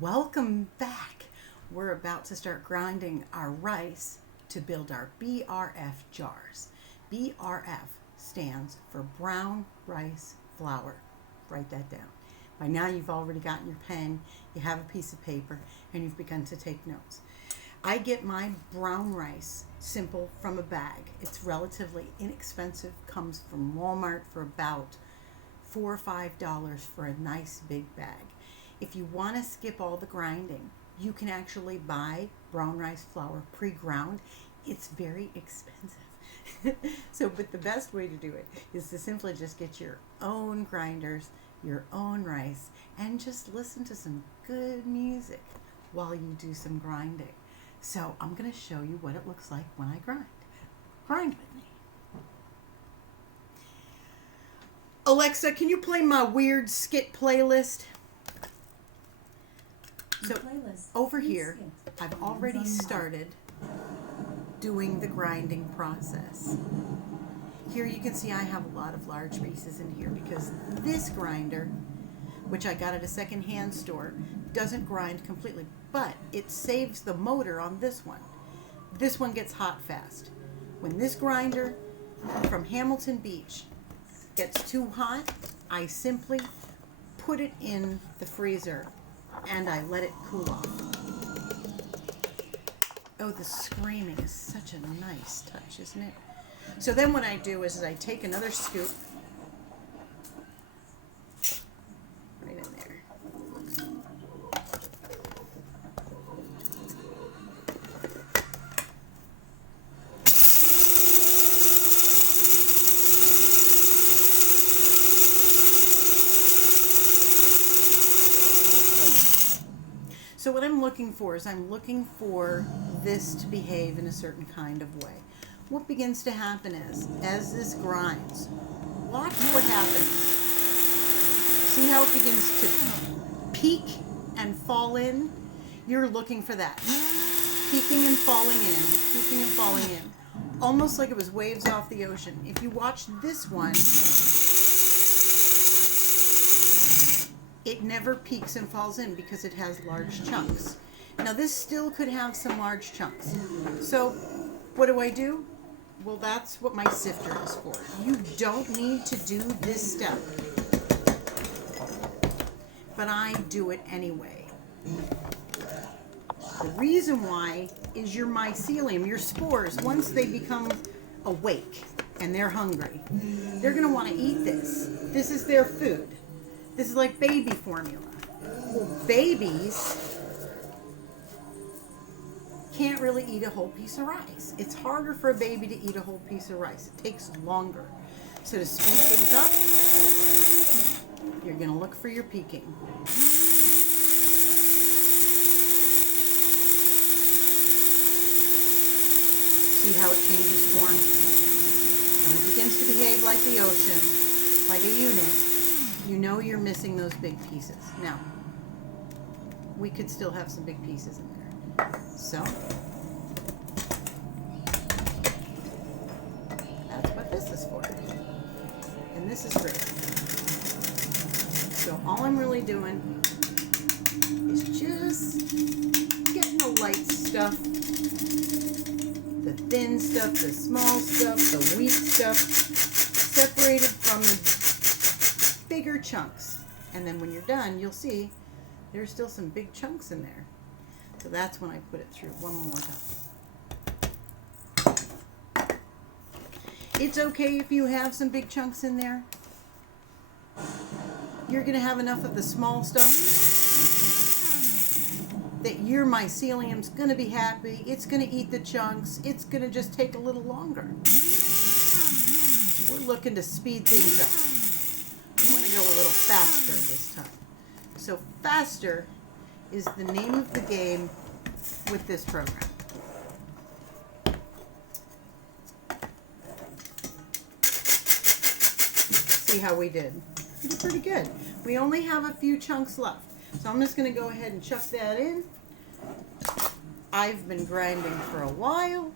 Welcome back. We're about to start grinding our rice to build our BRF jars. BRF stands for brown rice flour. Write that down. By now you've already gotten your pen, you have a piece of paper, and you've begun to take notes. I get my brown rice simple from a bag. It's relatively inexpensive, comes from Walmart for about $4 or $5 for a nice big bag. If you want to skip all the grinding, you can actually buy brown rice flour pre-ground. It's very expensive. But the best way to do it is to simply just get your own grinders, your own rice, and just listen to some good music while you do some grinding. So I'm going to show you what it looks like when I grind. Grind with me. Alexa, can you play my weird skit playlist? So over here, I've already started doing the grinding process. Here you can see I have a lot of large pieces in here because this grinder, which I got at a secondhand store, doesn't grind completely, but it saves the motor on this one. This one gets hot fast. When this grinder from Hamilton Beach gets too hot, I simply put it in the freezer and I let it cool off. Oh, the screaming is such a nice touch, isn't it? So then what I do is I take another scoop right in there. So what I'm looking for is I'm looking for this to behave in a certain kind of way. What begins to happen is, as this grinds, watch what happens. See how it begins to peak and fall in? You're looking for that. Peaking and falling in, peaking and falling in. Almost like it was waves off the ocean. If you watch this one, it never peaks and falls in because it has large chunks. Now this still could have some large chunks. So what do? Well, that's what my sifter is for. You don't need to do this step, but I do it anyway. The reason why is your mycelium, your spores, once they become awake and they're hungry, they're going to want to eat this. This is their food. This is like baby formula. Well, babies can't really eat a whole piece of rice. It's harder for a baby to eat a whole piece of rice. It takes longer. So to speed things up, you're going to look for your peaking. See how it changes form? When it begins to behave like the ocean, like a unit, you know you're missing those big pieces. Now, we could still have some big pieces in there. So, that's what this is for. And this is great. So all I'm really doing is just getting the light stuff, the thin stuff, the small stuff, the weak stuff, separated from the bigger chunks. And then when you're done, you'll see there's still some big chunks in there. So that's when I put it through one more time. It's okay if you have some big chunks in there. You're going to have enough of the small stuff that your mycelium's going to be happy. It's going to eat the chunks. It's going to just take a little longer. We're looking to speed things up. I'm going to go a little faster this time. So faster is the name of the game with this program. See how we did? We did pretty good. We only have a few chunks left. So I'm just going to go ahead and chuck that in. I've been grinding for a while.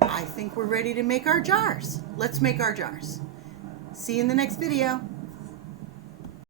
I think we're ready to make our jars. Let's make our jars. See you in the next video.